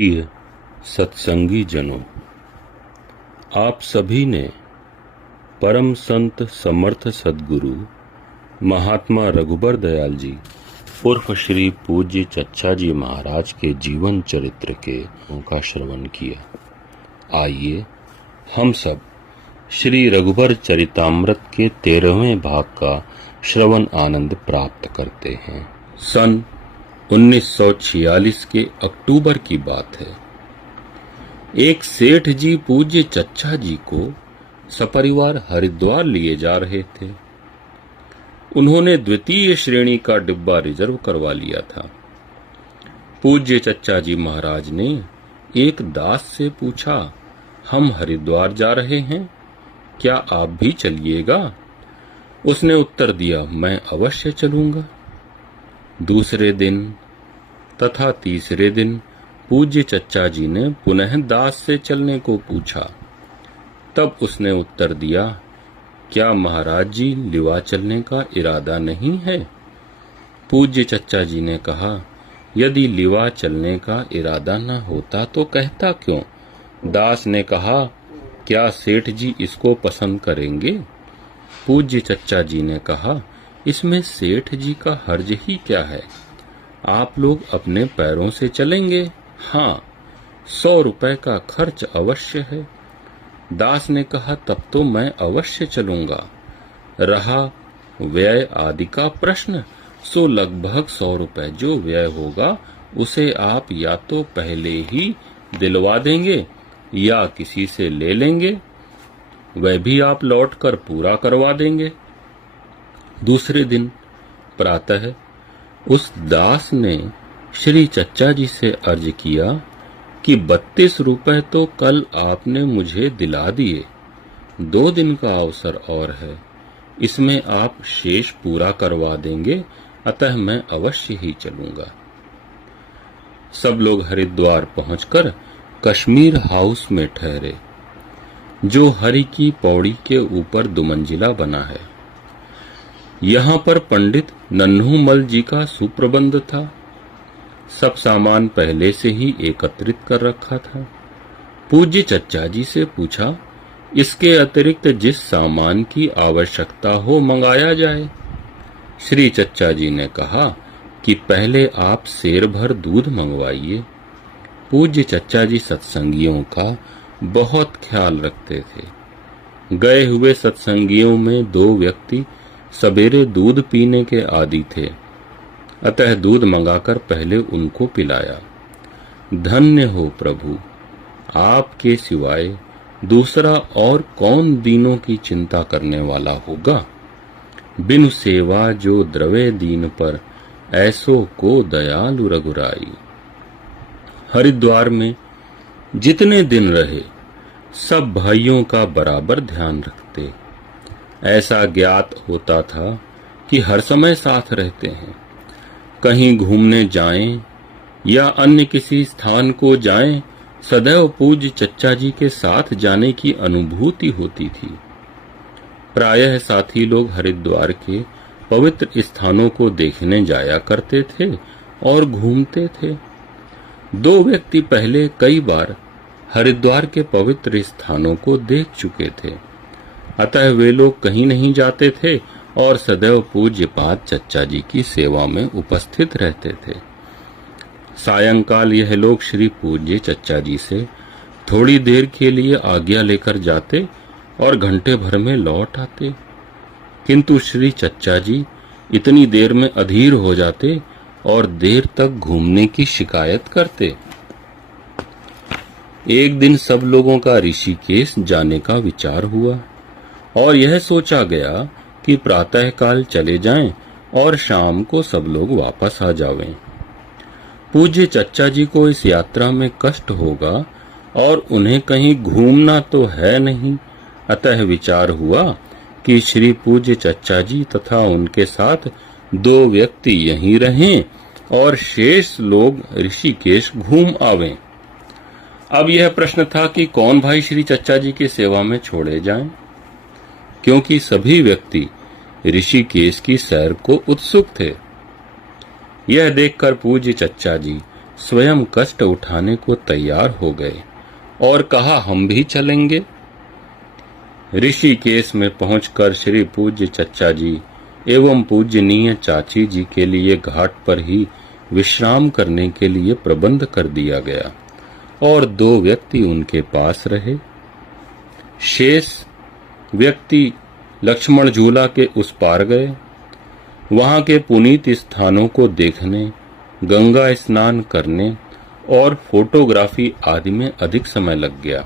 प्रिय सत्संगी जनों, आप सभी ने परम संत समर्थ सद्गुरु महात्मा रघुबर दयाल जी उर्फ श्री पूज्य चच्चा जी महाराज के जीवन चरित्र का श्रवण किया। आइए हम सब श्री रघुबर चरितामृत के 13वें भाग का श्रवण आनंद प्राप्त करते हैं। सन 1946 के अक्टूबर की बात है। एक सेठ जी पूज्य चच्चा जी को सपरिवार हरिद्वार लिए जा रहे थे। उन्होंने द्वितीय श्रेणी का डिब्बा रिजर्व करवा लिया था। पूज्य चच्चा जी महाराज ने एक दास से पूछा, हम हरिद्वार जा रहे हैं, क्या आप भी चलिएगा? उसने उत्तर दिया, मैं अवश्य चलूंगा। दूसरे दिन तथा तीसरे दिन पूज्य चच्चा जी ने पुनः दास से चलने को पूछा। तब उसने उत्तर दिया, क्या महाराज जी लिवा चलने का इरादा नहीं है? पूज्य चच्चा जी ने कहा, यदि लिवा चलने का इरादा न होता तो कहता क्यों? दास ने कहा, क्या सेठ जी इसको पसंद करेंगे? पूज्य चच्चा जी ने कहा, इसमें सेठ जी का हर्ज ही क्या है? आप लोग अपने पैरों से चलेंगे। हाँ, 100 रुपए का खर्च अवश्य है। दास ने कहा, तब तो मैं अवश्य चलूंगा। रहा व्यय आदि का प्रश्न, सो लगभग 100 रुपए जो व्यय होगा उसे आप या तो पहले ही दिलवा देंगे या किसी से ले लेंगे, वह भी आप लौटकर पूरा करवा देंगे। दूसरे दिन प्रातः उस दास ने श्री चच्चा जी से अर्ज किया कि 32 रुपए तो कल आपने मुझे दिला दिए, 2 दिन का अवसर और है, इसमें आप शेष पूरा करवा देंगे, अतः मैं अवश्य ही चलूंगा। सब लोग हरिद्वार पहुंचकर कश्मीर हाउस में ठहरे, जो हरि की पौड़ी के ऊपर 2 मंजिला बना है। यहाँ पर पंडित नन्हूमल जी का सुप्रबंध था। सब सामान पहले से ही एकत्रित कर रखा था। पूज्य चच्चा जी से पूछा, इसके अतिरिक्त जिस सामान की आवश्यकता हो मंगाया जाए। श्री चच्चा जी ने कहा कि पहले आप सेर भर दूध मंगवाइए। पूज्य चच्चा जी सत्संगियों का बहुत ख्याल रखते थे। गए हुए सत्संगियों में 2 व्यक्ति सवेरे दूध पीने के आदी थे, अतः दूध मंगाकर पहले उनको पिलाया। धन्य हो प्रभु, आपके सिवाय दूसरा और कौन दीनों की चिंता करने वाला होगा? बिनु सेवा जो द्रवे दीन पर, ऐसो को दयालु रघुराई। हरिद्वार में जितने दिन रहे सब भाइयों का बराबर ध्यान रखते। ऐसा ज्ञात होता था कि हर समय साथ रहते हैं। कहीं घूमने जाएं या अन्य किसी स्थान को जाएं, सदैव पूज्य चच्चा जी के साथ जाने की अनुभूति होती थी। प्रायः साथी लोग हरिद्वार के पवित्र स्थानों को देखने जाया करते थे और घूमते थे। 2 व्यक्ति पहले कई बार हरिद्वार के पवित्र स्थानों को देख चुके थे, अतः वे लोग कहीं नहीं जाते थे और सदैव पूज्यपाद चच्चा जी की सेवा में उपस्थित रहते थे। सायंकाल यह लोग श्री पूज्य चच्चा जी से थोड़ी देर के लिए आज्ञा लेकर जाते और घंटे भर में लौट आते, किंतु श्री चच्चा जी इतनी देर में अधीर हो जाते और देर तक घूमने की शिकायत करते। एक दिन सब लोगों का ऋषिकेश जाने का विचार हुआ और यह सोचा गया कि प्रातःकाल चले जाएं और शाम को सब लोग वापस आ जावें। पूज्य चच्चा जी को इस यात्रा में कष्ट होगा और उन्हें कहीं घूमना तो है नहीं, अतः विचार हुआ कि श्री पूज्य चच्चा जी तथा उनके साथ 2 व्यक्ति यहीं रहें और शेष लोग ऋषिकेश घूम आवें। अब यह प्रश्न था कि कौन भाई श्री चच्चा जी की सेवा में छोड़े जाएं, क्योंकि सभी व्यक्ति ऋषिकेश की सैर को उत्सुक थे। यह देखकर पूज्य चच्चा जी स्वयं कष्ट उठाने को तैयार हो गए और कहा, हम भी चलेंगे। ऋषिकेश में पहुंचकर श्री पूज्य चच्चा जी एवं पूज्यनीय चाची जी के लिए घाट पर ही विश्राम करने के लिए प्रबंध कर दिया गया और 2 व्यक्ति उनके पास रहे। शेष व्यक्ति लक्ष्मण झूला के उस पार गए। वहां के पुनीत स्थानों को देखने, गंगा स्नान करने और फोटोग्राफी आदि में अधिक समय लग गया।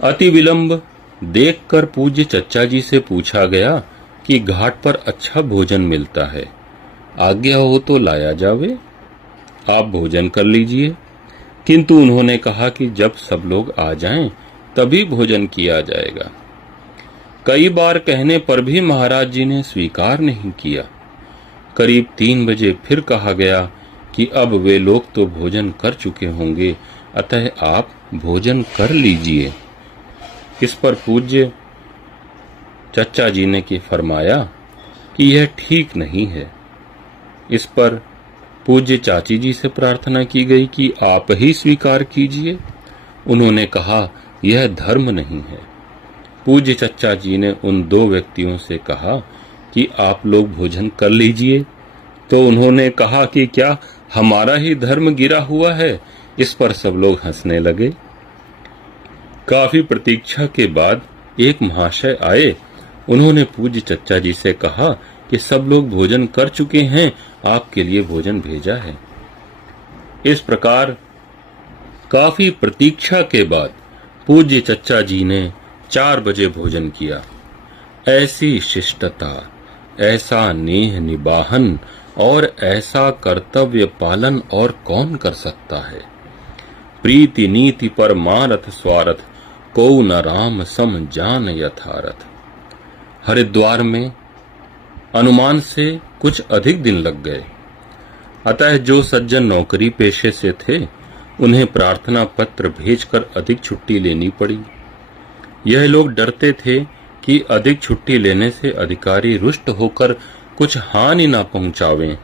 अति विलंब देखकर पूज्य चच्चा जी से पूछा गया कि घाट पर अच्छा भोजन मिलता है, आज्ञा हो तो लाया जावे, आप भोजन कर लीजिए। किंतु उन्होंने कहा कि जब सब लोग आ जाएं तभी भोजन किया जाएगा। कई बार कहने पर भी महाराज जी ने स्वीकार नहीं किया। करीब 3 बजे फिर कहा गया कि अब वे लोग तो भोजन कर चुके होंगे, अतः आप भोजन कर लीजिए। इस पर पूज्य चच्चा जी ने फरमाया कि यह ठीक नहीं है। इस पर पूज्य चाची जी से प्रार्थना की गई कि आप ही स्वीकार कीजिए। उन्होंने कहा, यह धर्म नहीं है। पूज्य चच्चा जी ने उन 2 व्यक्तियों से कहा कि आप लोग भोजन कर लीजिए, तो उन्होंने कहा कि क्या हमारा ही धर्म गिरा हुआ है। इस पर सब लोग हंसने लगे। काफी प्रतीक्षा के बाद एक महाशय आए। उन्होंने पूज्य चच्चा जी से कहा कि सब लोग भोजन कर चुके हैं, आपके लिए भोजन भेजा है। इस प्रकार काफी प्रतीक्षा के बाद पूज्य चच्चा जी ने 4 बजे भोजन किया। ऐसी शिष्टता, ऐसा नेह निबाहन और ऐसा कर्तव्य पालन और कौन कर सकता है। प्रीति नीति पर मारथ स्वारथ, को न राम सम जान यथारथ। हरिद्वार में अनुमान से कुछ अधिक दिन लग गए। अतः जो सज्जन नौकरी पेशे से थे, उन्हें प्रार्थना पत्र भेजकर अधिक छुट्टी लेनी पड़ी। यह लोग डरते थे कि अधिक छुट्टी लेने से अधिकारी रुष्ट होकर कुछ हानि न पहुंचावें।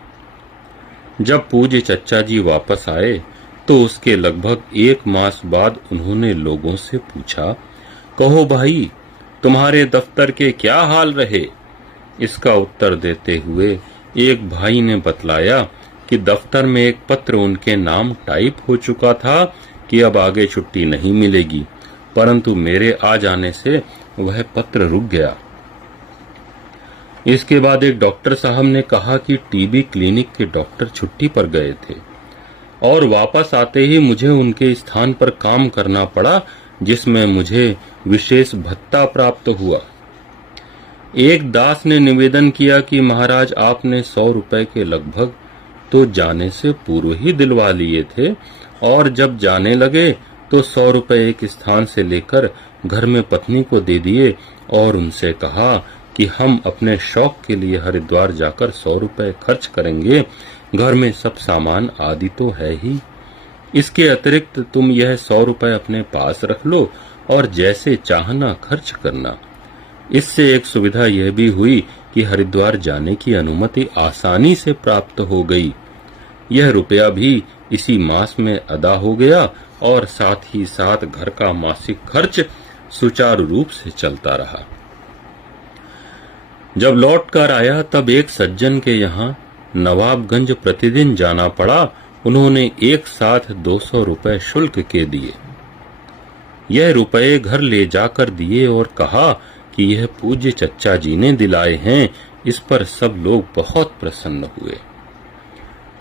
जब पूज्य चच्चा जी वापस आए तो उसके लगभग 1 मास बाद उन्होंने लोगों से पूछा, कहो भाई, तुम्हारे दफ्तर के क्या हाल रहे। इसका उत्तर देते हुए एक भाई ने बतलाया कि दफ्तर में एक पत्र उनके नाम टाइप हो चुका था कि अब आगे छुट्टी नहीं मिलेगी, परंतु मेरे आ जाने से वह पत्र रुक गया। इसके बाद एक डॉक्टर साहब ने कहा कि टीबी क्लिनिक के डॉक्टर छुट्टी पर गए थे और वापस आते ही मुझे उनके स्थान पर काम करना पड़ा, जिसमें मुझे विशेष भत्ता प्राप्त हुआ। एक दास ने निवेदन किया कि महाराज, आपने 100 रुपए के लगभग तो जाने से पूर्व ही दिलवा लिए थे, और जब जाने लगे तो 100 रुपए एक स्थान से लेकर घर में पत्नी को दे दिए और उनसे कहा कि हम अपने शौक के लिए हरिद्वार जाकर 100 रुपए खर्च करेंगे, घर में सब सामान आदि तो है ही। इसके अतिरिक्त तुम यह 100 रुपए अपने पास रख लो और जैसे चाहना खर्च करना। इससे एक सुविधा यह भी हुई कि हरिद्वार जाने की अनुमति आसानी से प्राप्त हो गई। यह रुपया भी इसी मास में अदा हो गया और साथ ही साथ घर का मासिक खर्च सुचारू रूप से चलता रहा। जब लौट कर आया तब एक सज्जन के यहाँ नवाबगंज प्रतिदिन जाना पड़ा। उन्होंने एक साथ 200 रुपए शुल्क के दिए। यह रुपए घर ले जाकर दिए और कहा कि यह पूज्य चच्चा जी ने दिलाए हैं। इस पर सब लोग बहुत प्रसन्न हुए।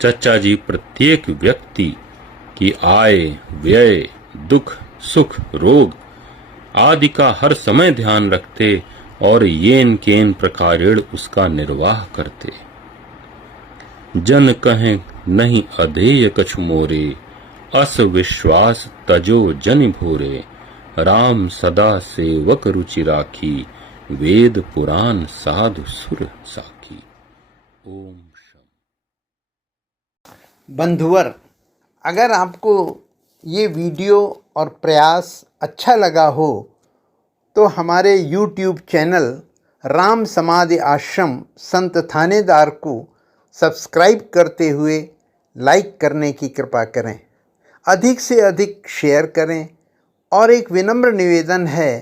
चच्चा जी प्रत्येक व्यक्ति की आय, व्यय, दुख, सुख, रोग आदि का हर समय ध्यान रखते और येन केन प्रकारेण उसका निर्वाह करते। जन कहें नहीं अधेय कछु मोरे, अस विश्वास तजो जन भोरे। राम सदा सेवक रुचि राखी, वेद पुराण साधु सुर साखी। ओम शम। बंधुवर, अगर आपको ये वीडियो और प्रयास अच्छा लगा हो तो हमारे YouTube चैनल राम समाधि आश्रम संत थानेदार को सब्सक्राइब करते हुए लाइक करने की कृपा करें, अधिक से अधिक शेयर करें और एक विनम्र निवेदन है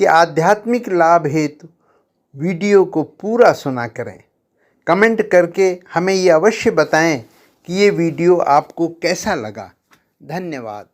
कि आध्यात्मिक लाभ हेतु वीडियो को पूरा सुना करें। कमेंट करके हमें ये अवश्य बताएं कि ये वीडियो आपको कैसा लगा। धन्यवाद।